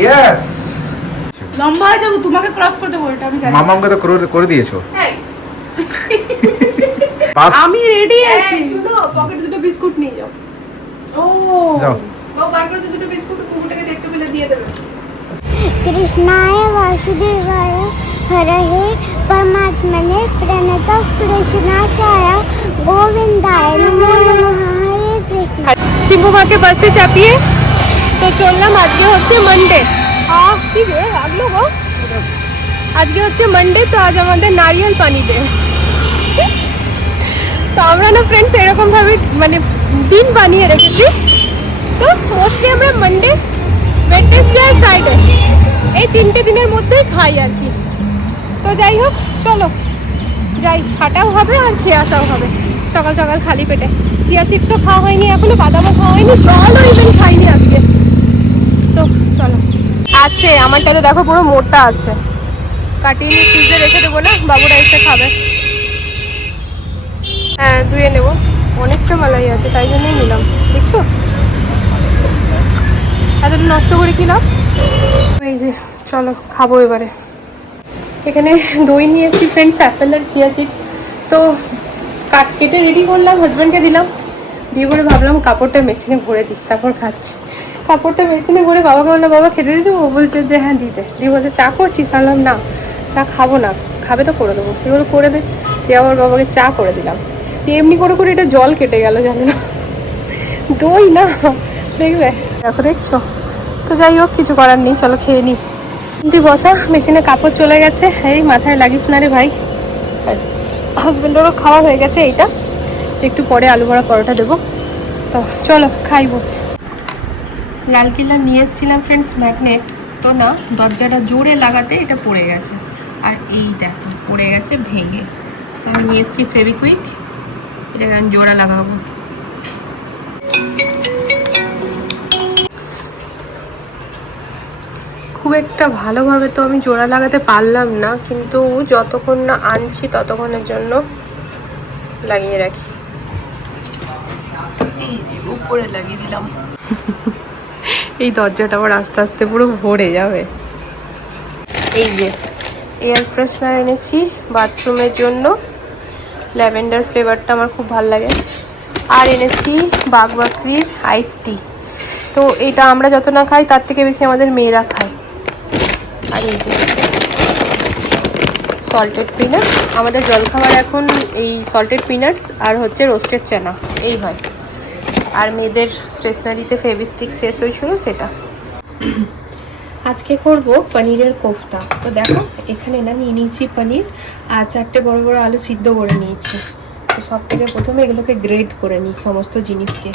Yes লম্বা হয়ে যাবো, তোমাকে ক্রস করে দেবো, এটা আমি জানি। মামামকে তো করে দিয়েছো। এই, পাস আমি রেডি আছি। শুনো, পকেটে দুটো বিস্কুট নিয়ে যাও। ও যাও। ও বার করে দুটো বিস্কুট কুকুরটাকে দেখতে পেলে দিয়ে দেবে। कृष्णाय वासुदेवाय हरहे परमात्मने प्रणतः कृष्णाशाय गोविंदाय नमो नमः। हरे कृष्ण। চিম্বু মাকে বাসে চাপিয়ে তো চললাম। আজকে হচ্ছে মানডে। কি রে লাগলো গো? আজকে হচ্ছে মানডে, তো আজ আমাদের নারিয়েল পানি ডে। তো আমরা না ফ্রেন্ডস এরকম ভাবে মানে দিন বানিয়ে রেখেছি। তো মোস্টলি আমরা মানডে, ওয়েডনেসডে আর ফ্রাইডে এই 3টে দিনের মধ্যেই খাই আর কি। তো যাই হোক, চলো যাই, হাঁটাও হবে আর খেয়ে আসাও হবে সকাল সকাল খালি পেটে। চিয়া সিডসও খাওয়া হয়নি এখনো, বাদামও খাওয়া হয়নি, জলও ইভেন খাইনি আজকে। তো চলো। আছে আমারটা তো দেখো পুরো মোটা আছে, কাটিয়ে নিয়ে ফ্রিজে রেখে দেবো না, বাবুরা এসে খাবে। হ্যাঁ ধুয়ে নেবো, অনেকটা মালাই আছে তাই জন্যই নিলাম। দেখছো এতটা নষ্ট করে কি লাভ। এই যে চলো খাবো এবারে। এখানে দই নিয়েছি ফ্রেন্ডস, অ্যাপেল আর চিয়া সিডস। তো কেটে রেডি করলাম, হাজব্যান্ডকে দিলাম, দিয়ে পরে ভাবলাম কাপড়টা মেশিনে ভরে দিই, তারপর খাচ্ছি। কাপড়টা মেশিনে ভরে বাবাকে বললাম বাবা খেতে দিতে, ও বলছে যে হ্যাঁ দিতে। দিয়ে বলছে চা করছিস? বললাম না চা খাবো না, খাবে তো করে দেবো। এগুলো করে দে, দিয়ে আমার বাবাকে চা করে দিলাম। দিয়ে এমনি করে করে এটা জল কেটে গেল, জানো না, দই না, দেখবে দেখো, দেখছো। তো যাই হোক, কিছু করার নেই, চলো খেয়ে নিই। তুই বসা, মেশিনে কাপড় চলে গেছে। এই মাথায় লাগিস না রে ভাই। হাজব্যান্ডেরও খাওয়া হয়ে গেছে এইটা, একটু পরে আলু বড়া পরোটা দেবো। তো চলো খাই বসে। লালকেল্লা নিয়ে এসেছিলাম ফ্রেন্ডস ম্যাগনেট, তো না দরজাটা জোরে লাগাতে এটা পড়ে গেছে, আর এই দেখো পড়ে গেছে ভেঙে। তো আমি নিয়ে এসেছি ফেভিকুইক, এটা আমি জোড়া লাগাবো। খুব একটা ভালোভাবে তো আমি জোড়া লাগাতে পারলাম না, কিন্তু যতক্ষণ না আনছি ততক্ষণের জন্য লাগিয়ে রাখি। এই যে উপরে লাগিয়ে দিলাম। এই দরজাটা আবার আস্তে আস্তে পুরো ভরে যাবে। এই যে এয়ার ফ্রেশনার এনেছি বাথরুমের জন্য, ল্যাভেন্ডার ফ্লেভারটা আমার খুব ভালো লাগে। আর এনেছি বাগবাকরির আইস টি। তো এটা আমরা যত না খাই তার থেকে বেশি আমাদের মেয়েরা খায়। আর এই যে সল্টেড পিনাটস, আমাদের জলখাবার এখন এই সল্টেড পিনাটস আর হচ্ছে রোস্টেড চানা এই হয়। আর মেয়েদের স্টেশনারিতে ফেভিস্টিক শেষ হয়েছিল সেটা। আজকে করব পনিরের কোফতা। তো দেখো এখানে না নিয়ে নিয়েছি পনির, আর 4টে বড় বড় আলু সিদ্ধ করে নিয়েছি। তো সব থেকে প্রথমে এগুলোকে গ্রেড করে নিই সমস্ত জিনিসকে।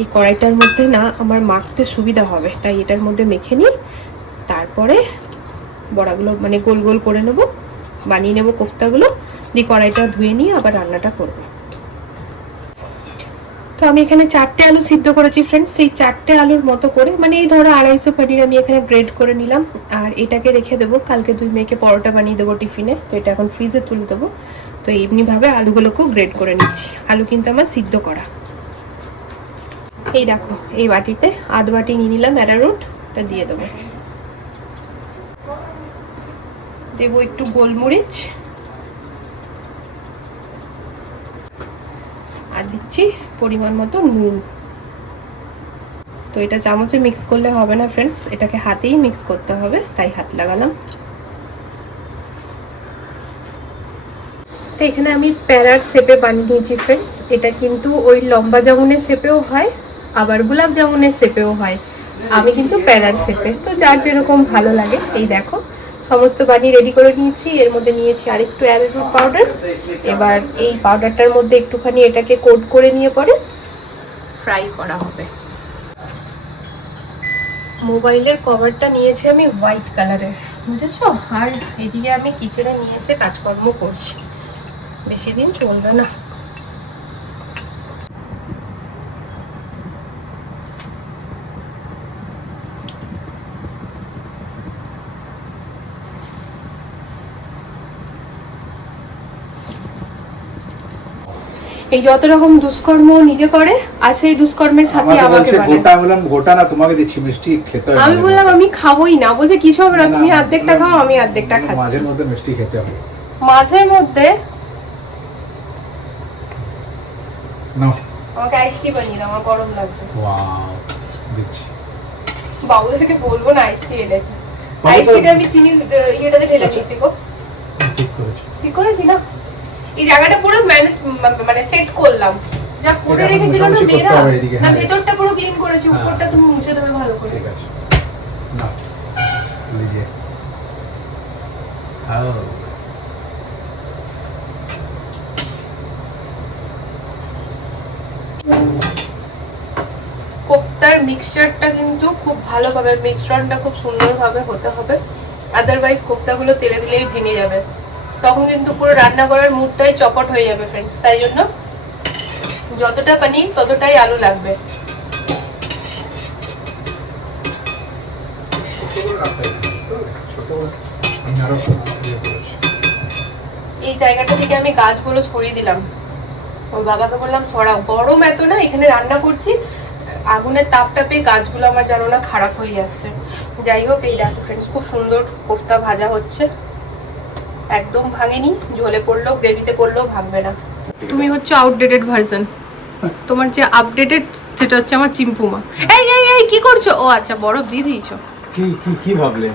এই কড়াইটার মধ্যে না আমার মাখতে সুবিধা হবে, তাই এটার মধ্যে মেখে নিই। তারপরে বড়াগুলো মানে গোল গোল করে নেব, বানিয়ে নেব কোফতাগুলো, দিয়ে কড়াইটা ধুয়ে নিয়ে আবার রান্নাটা করব। তো আমি এখানে 4টে আলু সিদ্ধ করেছি ফ্রেন্ডস। সেই 4টে আলুর মতো করে মানে এই ধরো 250 পনির আমি এখানে গ্রেড করে নিলাম। আর এটাকে রেখে দেবো, কালকে 2 মেয়েকে পরোটা বানিয়ে দেবো টিফিনে। তো এটা এখন ফ্রিজে তুলে দেবো। তো এমনিভাবে আলুগুলোকেও গ্রেড করে নিচ্ছি। আলু কিন্তু আমার সিদ্ধ করা। এই দেখো এই বাটিতে আধ বাটি নিয়ে নিলাম অ্যারারুট, এটা দিয়ে দেবো। দেবো একটু গোলমরিচ, আর দিচ্ছি পরিমাণ মতো নুন। তো এটা চামচে মিক্স করলে হবে না ফ্রেন্ডস, এটাকে হাতেই মিক্স করতে হবে, তাই হাত লাগালাম। তো এখানে আমি প্যারার শেপে বানিয়ে নিয়েছি ফ্রেন্ডস। এটা কিন্তু ওই লম্বা জামুনের শেপেও হয়, আবার গোলাপ জামুনের শেপেও হয়। আমি কিন্তু প্যারার শেপে, তো যার যেরকম ভালো লাগে। এই দেখো সমস্ত বানিয়ে রেডি করে নিয়েছি। এর মধ্যে নিয়েছি আরেকটু অ্যারারুট পাউডার। এবার এই পাউডারটার মধ্যে একটুখানি এটাকে কোট করে নিয়ে পরে ফ্রাই করা হবে। মোবাইলের কভারটা নিয়েছি আমি হোয়াইট কালারের, বুঝেছো। আর এদিকে আমি কিচেনে নিয়ে এসে কাজকর্ম করছি, বেশি দিন চলবে না। এই যত রকম দুষ্কর্ম নিজে করে আর সেই দুষ্কর্মের সাথে আমাকে বানায়। গোটা বললাম গোটা না, তোমাকে দিচ্ছি মিষ্টি খেতে হবে। আমি বললাম আমি খাবোই না, বলছে কিছু হবে না, তুমি অর্ধেকটা খাও আমি অর্ধেকটা খাচ্ছি। মাঝের মধ্যে মিষ্টি খেতে হবে। মাঝের মধ্যে নাও আমাকে আইসটি বানিয়ে দাও, আমার গরম লাগছে। ওয়াও দিচ্ছি। বাবুদেরকে বলবো না আইসটি এনেছি। আইসটিটা আমি চিনি ইয়েটাতে ঢেলে নিয়েছি গো। ঠিক করেছো। ঠিক করেছি না? এই জায়গাটা পুরো মানে সেট করলাম, যা করে রেখেছিল না মেয়েরা, না ভেতরটা পুরো ক্লিন করেছি, উপরটা তুমি মুছে দেবে ভালো করে। ঠিক আছে না लीजिए आओ। কোপ্তার মিক্সচারটা কিন্তু খুব ভালোভাবে, মিশ্রণটা খুব সুন্দরভাবে হতে হবে, আদারওয়াইজ কোপ্তাগুলো তেলে দিলেই ভেঙে যাবে, তখন কিন্তু পুরো রান্না করার মুডটাই চপট হয়ে যাবে ফ্রেন্ডস। তাই জন্য যতটা পানির ততটাই আলু লাগবে। এই জায়গাটা থেকে আমি গাছগুলো সরিয়ে দিলাম, ওর বাবাকে বললাম সরাও, গরম এত না, এখানে রান্না করছি, আগুনের তাপটা পেয়ে গাছগুলো আমার জানো না খারাপ হয়ে যাচ্ছে। যাই হোক, এই দেখো ফ্রেন্ডস খুব সুন্দর কোফতা ভাজা হচ্ছে, একদম ভাঙেনি, ঝোলে পড়লেও গ্রেভিতে পড়লেও ভাঙবে না। তুমি হচ্ছে আউটডেটেড ভার্সন, তোমার যে আপডেটেড সেটা হচ্ছে আমার চিম্পুমা। এই এই এই কি করছো? ও আচ্ছা, বরফ দিয়ে দিয়েছো। কি কি কি ভাবলে?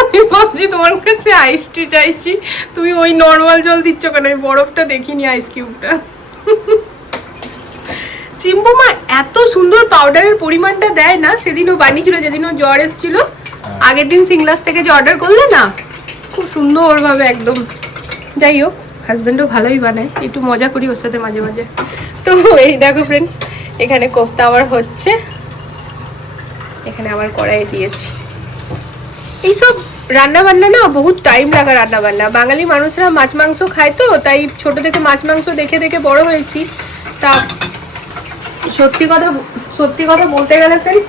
আমি ভাবছি তোমার কাছে আইস টি চাইছি, তুমি ওই নর্মাল জল দিচ্ছ কেন? আমি বরফটা দেখিনি, আইস কিউবটা। চিম্পুমা এত সুন্দর পাউডারের পরিমাণটা দেয় না, সেদিনও বানিয়েছিল যেদিন ও জ্বর এসেছিল, আগের দিন সিংলাস থেকে যে অর্ডার করলে না, খুব সুন্দরভাবে একদম। যাই হোক, হাজব্যান্ডও ভালোই বানায়, একটু মজা করি ওর সাথে মাঝে মাঝে। তো এই দেখো ফ্রেন্ডস, এখানে কোফতা আবার হচ্ছে, এখানে আবার কড়াই দিয়েছি। এইসব রান্না বান্না না বহুত টাইম লাগা রান্না বান্না, বাঙালি মানুষরা মাছ মাংস খায় তো, তাই ছোট থেকে মাছ মাংস দেখে দেখে বড় হয়েছি। তা সত্যি কথা বলতে গেলে ফ্রেন্ডস,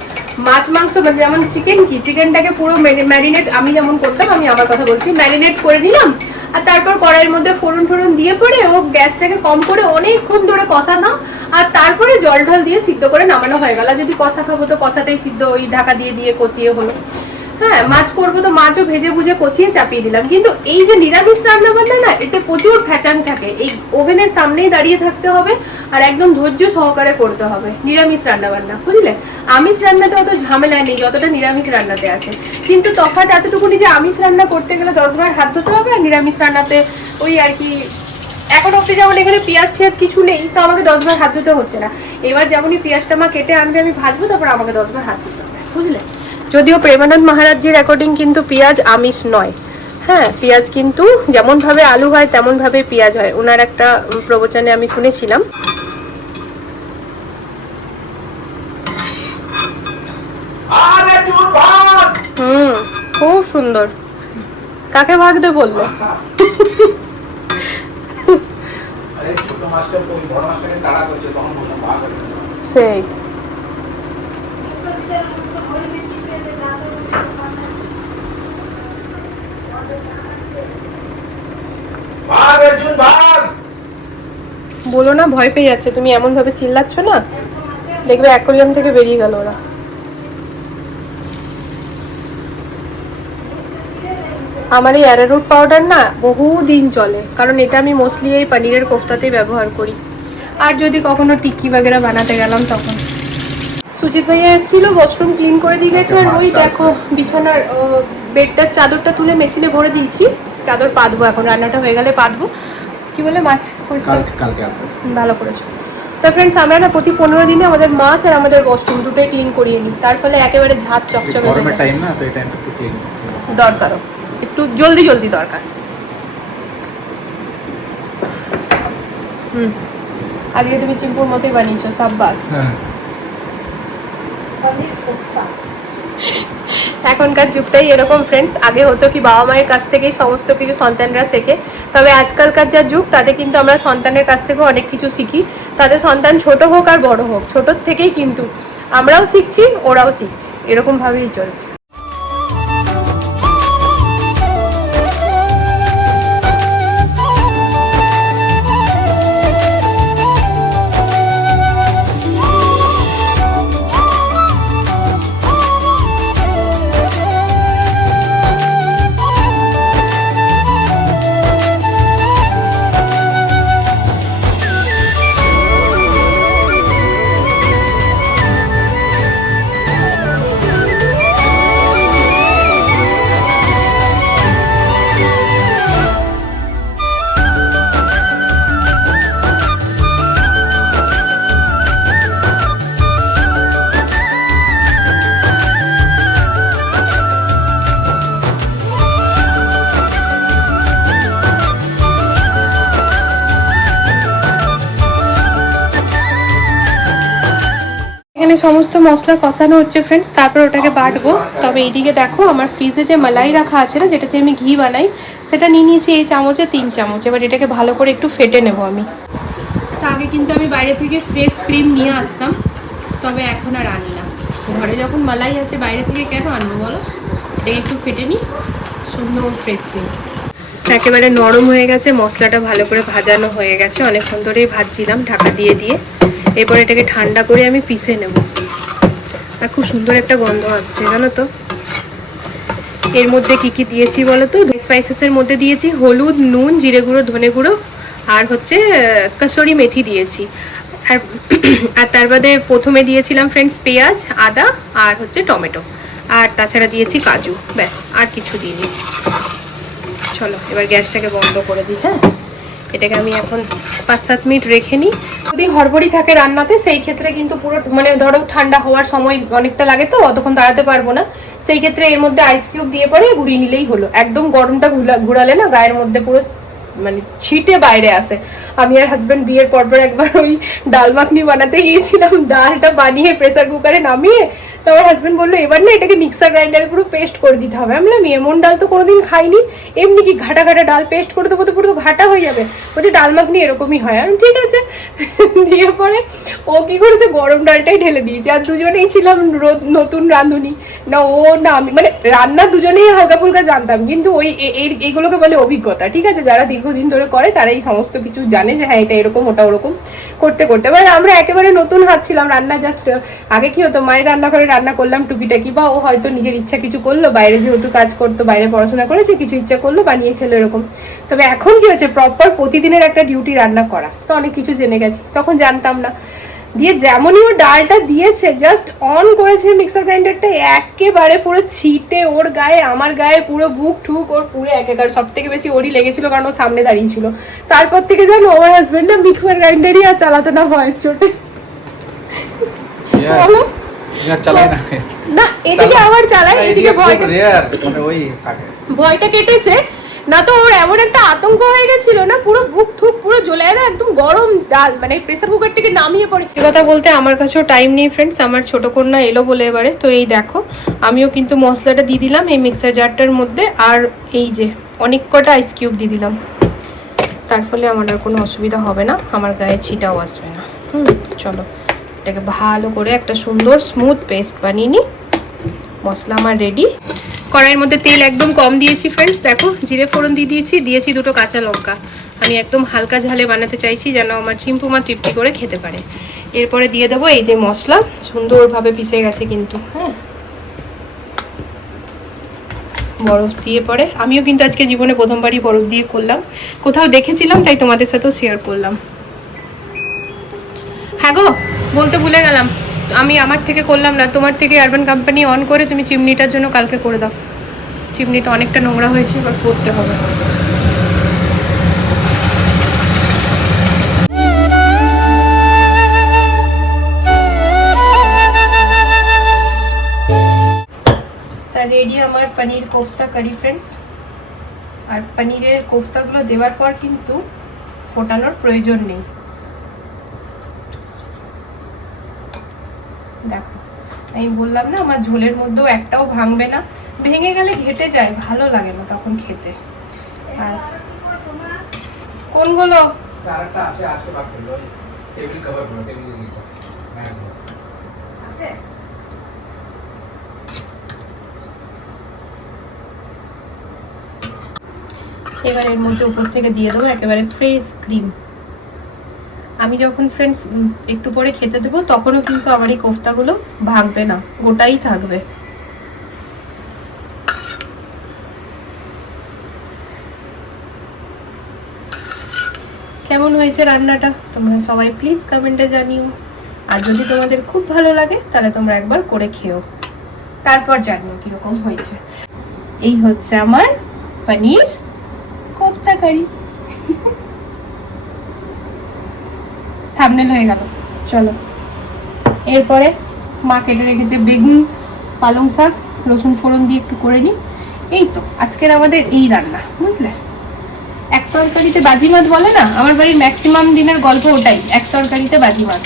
মাছ মাংস মানে যেমন চিকেন, কি চিকেনটাকে পুরো ম্যারিনেট আমি যেমন করতাম, আমি আমার কথা বলছি, ম্যারিনেট করে নিলাম, আর তারপর কড়াইয়ের মধ্যে ফোড়ন দিয়ে পরে ও গ্যাসটাকে কম করে অনেকক্ষণ ধরে কষাতাম, আর তারপরে জল ঢল দিয়ে সিদ্ধ করে নামানো হয়ে গেল। যদি কষা খাবো তো কষাতেই সিদ্ধ, ওই ঢাকা দিয়ে কষিয়ে হলো। হ্যাঁ, মাছ করবো তো মাছও ভেজে ভুজে কষিয়ে চাপিয়ে দিলাম। কিন্তু এই যে নিরামিষ রান্না বান্না না, এতে প্রচুর ফ্যাচাং থাকে, এই ওভেনের সামনেই দাঁড়িয়ে থাকতে হবে আর একদম ধৈর্য সহকারে করতে হবে নিরামিষ রান্না বান্না, বুঝলে? আমিষ রান্নাতে অত ঝামেলা নেই যতটা নিরামিষ রান্নাতে আছে, কিন্তু তফাৎ এতটুকুনি যে আমিষ রান্না করতে গেলে 10 বার হাত ধুতে হবে, আর নিরামিষ রান্নাতে ওই আর কি। এখন অব্দি যেমন এখানে পেঁয়াজ টিয়াজ কিছু নেই, তো আমাকে 10 বার হাত ধুতে হচ্ছে না। এবার যেমনই পেঁয়াজটা মা কেটে আনবে, আমি ভাজবো, তারপর আমাকে 10 বার হাত ধুতে হবে, বুঝলে? যদিও প্রেমানন্দ মহারাজজির অ্যাকর্ডিং কিন্তু পেঁয়াজ আমিষ নয়। হ্যাঁ, পেঁয়াজ কিন্তু যেমনভাবে আলু হয় তেমনভাবে পেঁয়াজ হয়, ওনার একটা প্রবচনে আমি শুনেছিলাম। খুব সুন্দর। কাকে ভাগতে বললো? সেই বলো না, ভয় পেয়ে যাচ্ছে, তুমি এমন ভাবে চিল্লাচ্ছ না, দেখবে অ্যাকোরিয়াম থেকে বেরিয়ে গেল ওরা। আমার এই অ্যারারুট পাউডার না বহুদিন চলে, কারণ এটা আমি মোস্টলি এই পনিরের কোফতাতেই ব্যবহার করি, আর যদি কখনো টিক্কি বাগেরা বানাতে গেলাম তখন। সুজিত ভাইয়া এসেছিল, ওয়াশরুম ক্লিন করে দিয়ে গেছে, আর ওই দেখো বিছানার বেডটার চাদরটা তুলে মেশিনে ভরে দিয়েছি, চাদর পাতবো এখন, রান্নাটা হয়ে গেলে পাতবো। কি বলে মাছ কালকে আসবে, ভালো করেছো। তো ফ্রেন্ডস, আমরা না প্রতি 15 দিনে আমাদের মাছ আর আমাদের ওয়াশরুম দুটোই ক্লিন করিয়ে নিই, তার ফলে একেবারে ঝাঁট চকচকে গরমের টাইম না, তো এই টাইমটা একটু ক্লিন দরকারও, একটু জলদি দরকার। আজকে তুমি চিম্পুর মতোই বানিয়েছো, সাব্বাস। এখনকার যুগটাই এরকম ফ্রেন্ডস। আগে হতো কি বাবা মায়ের কাছ থেকেই সমস্ত কিছু সন্তানরা শেখে, তবে আজকালকার যা যুগ তাতে কিন্তু আমরা সন্তানের কাছ থেকেও অনেক কিছু শিখি। তাতে সন্তান ছোট হোক আর বড় হোক, ছোটোর থেকেই কিন্তু আমরাও শিখছি, ওরাও শিখছি, এরকমভাবেই চলছে। এখানে সমস্ত মশলা কষানো হচ্ছে ফ্রেন্ডস, তারপর ওটাকে বাটবো। তবে এইদিকে দেখো আমার ফ্রিজে যে মালাই রাখা আছে না, যেটাতে আমি ঘি বানাই, সেটা নিয়ে নিয়েছি এই চামচে 3 চামচ। এবার এটাকে ভালো করে একটু ফেটে নেব আমি। তা আগে কিন্তু আমি বাইরে থেকে ফ্রেশ ক্রিম নিয়ে আসতাম, তবে এখন আর আনি না। ঘরে যখন মালাই আছে বাইরে থেকে কেন আনবো বলো। এটাকে একটু ফেটে নিই, সুন্দর ফ্রেশ ক্রিম। একেবারে নরম হয়ে গেছে, মশলাটা ভালো করে ভাজানো হয়ে গেছে, অনেকক্ষণ ধরেই ভাজছিলাম ঢাকা দিয়ে দিয়ে। এরপর এটাকে ঠান্ডা করে আমি পিষে নেব। আর খুব সুন্দর একটা গন্ধ আসছে জানো তো। এর মধ্যে কি কি দিয়েছি বলো তো? স্পাইসেসের মধ্যে দিয়েছি হলুদ, নুন, জিরে গুঁড়ো, ধনে গুঁড়ো, আর হচ্ছে কসুরি মেথি দিয়েছি। আর তার বাদে প্রথমে দিয়েছিলাম ফ্রেন্ডস পেঁয়াজ, আদা আর হচ্ছে টমেটো, আর তাছাড়া দিয়েছি কাজু, ব্যাস আর কিছু দিইনি। চলো এবার গ্যাসটাকে বন্ধ করে দিই। হ্যাঁ, এটাকে আমি এখন 5-7 মিনিট রেখে নিই। যদি হড়বড়ি থাকে রান্নাতে সেই ক্ষেত্রে কিন্তু পুরো মানে ধরো ঠান্ডা হওয়ার সময় অনেকটা লাগে, তো অতক্ষণ দাঁড়াতে পারবো না। সেই ক্ষেত্রে এর মধ্যে আইস কিউব দিয়ে পরে ঘুরিয়ে নিলেই হলো। একদম গরমটা ঘুরালে না গায়ের মধ্যে পুরো মানে ছিটে বাইরে আসে। আমি আর হাজব্যান্ড বিয়ের পরপর একবার ওই ডাল মাখনি বানাতে গিয়েছিলাম, ডালটা বানিয়ে প্রেসার কুকারে নামিয়ে, তো আমার হাজব্যান্ড বললো এবার না এটাকে মিক্সার গ্রাইন্ডারে পুরো পেস্ট করে দিতে হবে। আমি বললাম এমন ডাল তো কোনোদিন খাইনি, এমনি কি ঘাটা ঘাটা ডাল পেস্ট করে দেবো তো পুরো তো ঘাটা হয়ে যাবে। বলছে ডাল মাখনি এরকমই হয়। আমি ঠিক আছে। দিয়ে পরে ও কি করেছে, গরম ডালটাই ঢেলে দিয়েছে। আর দুজনেই ছিলাম নতুন রাঁধুনি না, ও না আমি, মানে রান্না দুজনেই হালকা ফুলকা জানতাম, কিন্তু ওই এইগুলোকে বলে অভিজ্ঞতা। ঠিক আছে, যারা দীর্ঘদিন ধরে করে তারা এই সমস্ত কিছু জানে যে হ্যাঁ এটা এরকম ওটা ওরকম করতে করতে। এবার আমরা একেবারে নতুন হাত ছিলাম রান্না। জাস্ট আগে কি হতো, মায়ের রান্নাঘরে রান্না করলাম টুকিটাকি, বা ও হয়তো নিজের ইচ্ছা কিছু করলো, বাইরে যেহেতু কাজ করতো, বাইরে পড়াশোনা করেছে, কিছু ইচ্ছা করলো বানিয়ে খেলো এরকম। তবে এখন কি হচ্ছে, প্রপার প্রতিদিনের একটা ডিউটি রান্না করা, তো অনেক কিছু জেনে গেছি, তখন জানতাম না। দিয়ে যেমনই ও ডালটা দিয়েছে, জাস্ট অন করেছে মিক্সার গ্রাইন্ডারটা, একেবারে পুরো ছিটে ওর গায়ে, আমার গায়ে, পুরো বুক ঠুক ওর পুরো একেকার। সব থেকে বেশি ওরই লেগেছিল, কারণ ও সামনে দাঁড়িয়েছিল। তারপর থেকে জানো আমার হাজবেন্ড না মিক্সার গ্রাইন্ডারই আর চালাতো না ভয়ের চোটে। না এদিকে আবার চালায়, এদিকে ভয়টা কেটেছে না, তো ওর এমন একটা আতঙ্ক হয়ে গেছিল না, পুরো বুক ঠুক পুরো জ্বলে না, একদম গরম ডাল, মানে প্রেসার কুকার থেকে নামিয়ে পড়ে। এই কথা বলতে আমার কাছেও টাইম নেই ফ্রেন্ডস, আমার ছোট কন্যা এলো বলে এবারে। তো এই দেখো আমিও কিন্তু মশলাটা দিয়ে দিলাম এই মিক্সার জারটার মধ্যে, আর এই যে অনেক কটা আইস কিউব দিয়ে দিলাম। তার ফলে আমার আর কোনো অসুবিধা হবে না, আমার গায়ে ছিটাও আসবে না। চলো এটাকে ভালো করে একটা সুন্দর স্মুথ পেস্ট বানিয়ে নিই। মশলা আমার রেডি। কড়াইয়ের মধ্যে তেল একদম কম দিয়েছি ফ্রেন্ডস, দেখো জিরে ফোড়ন দিয়েছি 2টো কাঁচা লঙ্কা। আমি একদম হালকা ঝালে বানাতে চাইছি, যেন আমার চিম্পুমা তৃপ্তি করে খেতে পারে। এরপরে দিয়ে দেবো এই যে মশলা, সুন্দরভাবে পিষে গেছে কিন্তু। হ্যাঁ, বরফ দিয়ে পরে আমিও কিন্তু আজকে জীবনে প্রথমবারই বরফ দিয়ে করলাম, কোথাও দেখেছিলাম তাই তোমাদের সাথেও শেয়ার করলাম। হ্যাঁ গো, বলতে ভুলে গেলাম, আমি আমার থেকে করলাম না, তোমার থেকে আরবান কোম্পানি অন করে তুমি চিমনিটার জন্য কালকে করে দাও। চিমনিটা অনেকটা নোংরা হয়েছে, এবার করতে হবে। তা রেডি আমার পনির কোফতা কারি ফ্রেন্ডস। আর পনিরের কোফতাগুলো দেওয়ার পর কিন্তু ফোটানোর প্রয়োজন নেই। দেখো আমি বললাম না, আমার ঝোলের মধ্যেও একটাও ভাঙবে না, ভেঙে গেলে ঘেটে যায়, ভালো লাগে না তখন খেতে। আর কোনগুলো এবার এর মধ্যে উপর থেকে দিয়ে দেবো একেবারে ফ্রেশ ক্রিম। আমি যখন ফ্রেন্ডস একটু পরে খেতে দেবো তখনও কিন্তু আমার এই কোফতাগুলো ভাঙবে না, গোটাই থাকবে। কেমন হয়েছে রান্নাটা তোমরা সবাই প্লিজ কমেন্টে জানিও। আর যদি তোমাদের খুব ভালো লাগে তাহলে তোমরা একবার করে খেও, তারপর জানিও কিরকম হয়েছে। এই হচ্ছে আমার পনির কোফতা কারি। থাম্বনেল হয়ে গেল। চলো এরপরে মা কেটে রেখেছে বেগুন, পালং শাক, রসুন ফোড়ন দিয়ে একটু করে নিই। এই তো আজকের আমাদের এই রান্না, বুঝলে। এক তরকারিতে বাজি মাছ বলে না, আমার বাড়ির ম্যাক্সিমাম দিনের গল্প ওটাই, এক তরকারিতে বাজি মাছ।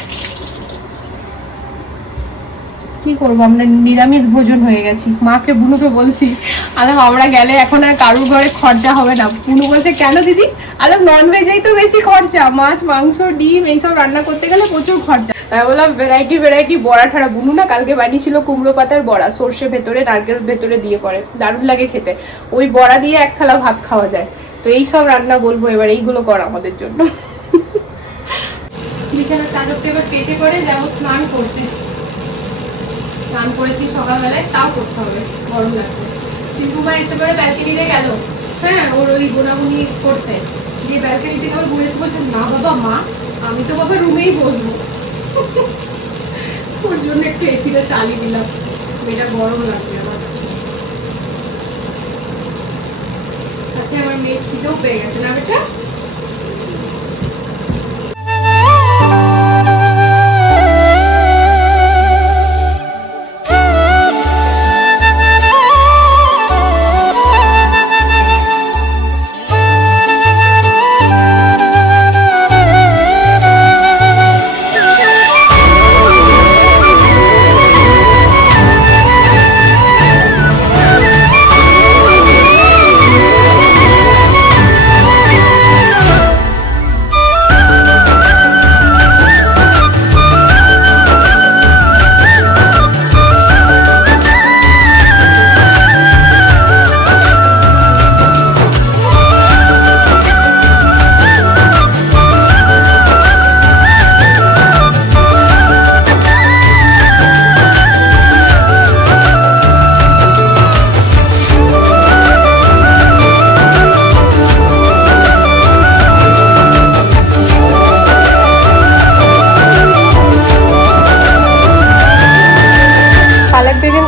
কি করবো, আমরা নিরামিষ ভোজন হয়ে গেছি। মাকে বুনুকে বলছি আলাম আমরা গেলে এখন আর কারুর ঘরে খরচা হবে না। বুনু বলছে কেন দিদি? আলাম ননভেজেই তো বেশি খরচা, মাছ মাংস ডিম এইসব রান্না করতে গেলে প্রচুর খরচা। তাই বললাম ভ্যারাইটি বড়া ঠাড়া। বুনু না কালকে বানিয়েছিল কুমড়ো পাতার বড়া, সর্ষে ভেতরে নারকেল ভেতরে দিয়ে করে, দারুণ লাগে খেতে। ওই বড়া দিয়ে এক থালা ভাত খাওয়া যায়। তো এইসব রান্না বলবো এবার, এইগুলো কর আমাদের জন্য। বিছানা চাদরটা এবার পেতে করে যাবো স্নান করতে। স্নান করেছি সকালবেলায়, তাও করতে হবে, গরম লাগছে। চিন্টু ভাই এসে পরে ব্যালকনিতে গেল, হ্যাঁ ওর ওই বোনাবুনি করতে, যে ব্যালকনি থেকে আমার ঘুরেছে বলছে না বাবা মা আমি তো বাবা রুমেই বসবো। ওর জন্য একটু এসিটা চালিয়ে দিলাম, মেয়েটা গরম লাগছে আমার। সাথে আমার মেয়ে খিদেও পেয়ে গেছে না বেটা।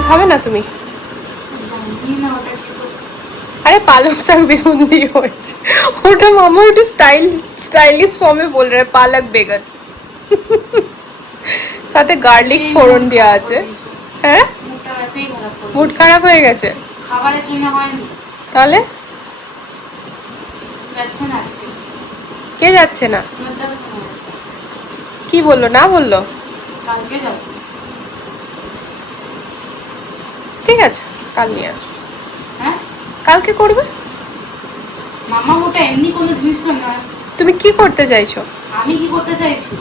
খাবে না তুমি? अरे पालक साग बेगन দিয়ে হয়েছে ওটা। মামা ওটা স্টাইলিশ ফর্মে বল রে পালক বেগন, সাথে গার্লিক ফোড়ন দেওয়া আছে। হ্যাঁ মুড খারাপ হয়ে গেছে খাবারের জন্য হয়নি, তাহলে যাচ্ছে না আজকে। কে যাচ্ছে না? কি বললো না বললো? কালকে যাব। ঠিক আছে কাল নিয়ে আসবো। হ্যাঁ কালকে করবে। মামা ওটা এমনি কোনো জিনিস তো নয়। তুমি কি করতে চাইছো? আমি কি করতে চাইছি?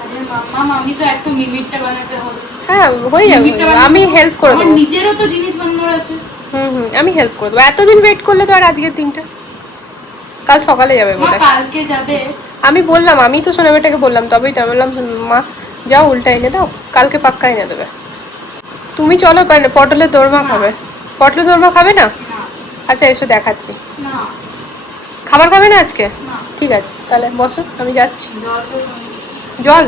আরে মামা আমি তো একটু মিমিটটা বানাতে হবে। হ্যাঁ হয়ে যাবে, আমি হেল্প করে দেবো। নিজেরও তো জিনিস বানানোর আছে। আমি হেল্প করে দেবো। এতদিন ওয়েট করলে তো আর আজকের দিনটা, কাল সকালে যাবে মা বলে। কালকে যাবে আমি বললাম, আমি তো সোনাবেটাকে বললাম, তবেই তো আমি বললাম মা যাও উল্টা এনে দাও, কালকে পাক্কা এনে দেবে। তুমি চলো পটলের দোরমা খাবে। পটলের দোরমা খাবে না? না আচ্ছা এসো দেখাচ্ছি। না খাবার খাবে না আজকে? না ঠিক আছে তাহলে বসো, আমি যাচ্ছি। জল তো সঙ্গে। জল?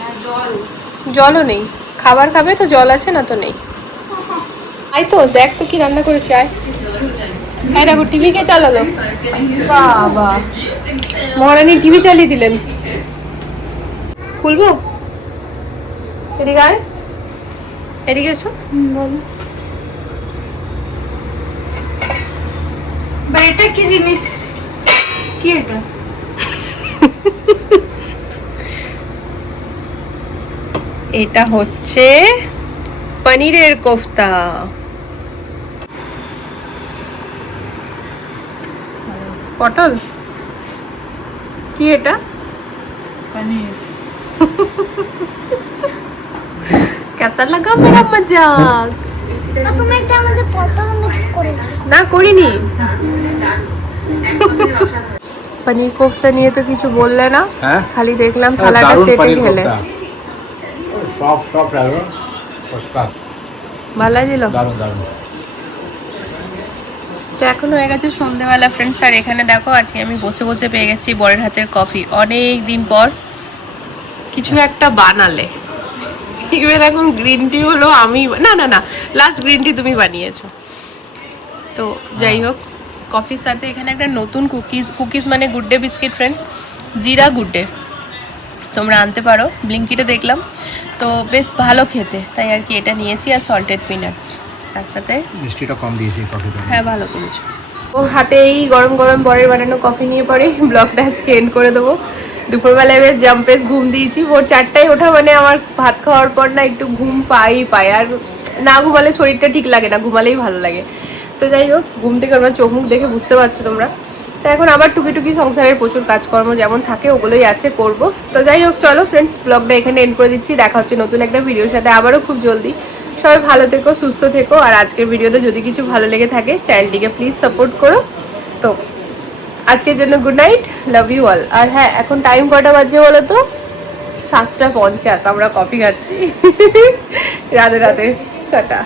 না জল জলও নেই। খাবার খাবে তো জল আছে না তো নেই। আয় তো দেখ তো কি রান্না করেছি। আয় হ্যাঁ দেখো টিভি কে চালালো। বাবা মহারানী টিভি চালিয়ে দিলেন। খুলবো? এদিকে আয়, এদিকে এসো। বলো বা এটা কি জিনিস? কি এটা? এটা হচ্ছে পনিরের কোফতা। পটল কি এটা? পনির। कैसा लगा मेरा मजाक? তুমি একটা আমাদের পটল মিক্স করেছো না করিনি। পনির কোফতা নিয়ে তো কিছু বললে না, হ্যাঁ খালি দেখলাম থালাটা চেটে খেলে। সব লাগলো ফার্স্ট ভালো ছিল। দারুণ দারুণ। তো এখন হয়ে গেছে সন্ধ্যেবেলা ফ্রেন্ডস, আর এখানে দেখো আজকে আমি বসে বসে পেয়ে গেছি বরের হাতের কফি। অনেক দিন পর কিছু একটা বানালে। এবার এখন গ্রিন টি হলো আমি না না না লাস্ট গ্রিন টি তুমি বানিয়েছো। তো যাই হোক কফির সাথে এখানে একটা নতুন কুকিজ মানে গুড ডে বিস্কিট ফ্রেন্ডস, জিরা গুড ডে, তোমরা আনতে পারো, ব্লিঙ্কিটে দেখলাম তো বেশ ভালো খেতে, তাই আর কি এটা নিয়েছি। আর সল্টেড পিনাটস তার সাথে। মিষ্টিটা কম দিয়েছি কফিতে। হ্যাঁ ভালো করেছো। ও হাতে এই গরম গরম বরের বানানো কফি নিয়ে পরে ব্লগটা আজকে এন্ড করে দেবো। দুপুরবেলায় বেশ জাম্পেস ঘুম দিয়েছি। ভোর 4টায় ওঠা মানে আমার ভাত খাওয়ার পর না একটু ঘুম পাই আর না ঘুমালে শরীরটা ঠিক লাগে না, ঘুমালেই ভালো লাগে। তো যাই হোক, ঘুম থেকে আমার চোখ মুখ দেখে বুঝতে পারছো তোমরা। তো এখন আবার টুকি সংসারের প্রচুর কাজকর্ম যেমন থাকে ওগুলোই আছে করব। তো যাই হোক চলো ফ্রেন্ডস, ব্লগটা এখানে এন্ড করে দিচ্ছি। দেখা হচ্ছে নতুন একটা ভিডিওর সাথে আবারও খুব জলদি। সবাই ভালো থেকো, সুস্থ থেকো। আর আজকের ভিডিওতে যদি কিছু ভালো লেগে থাকে চ্যানেলটিকে প্লিজ সাপোর্ট করো। তো আজকের জন্য good night, love you all. আর হ্যাঁ, এখন টাইম কটা বাজছে বলো তো? 7টা 50। আমরা কফি খাচ্ছি। রাধে রাধে, টাটা।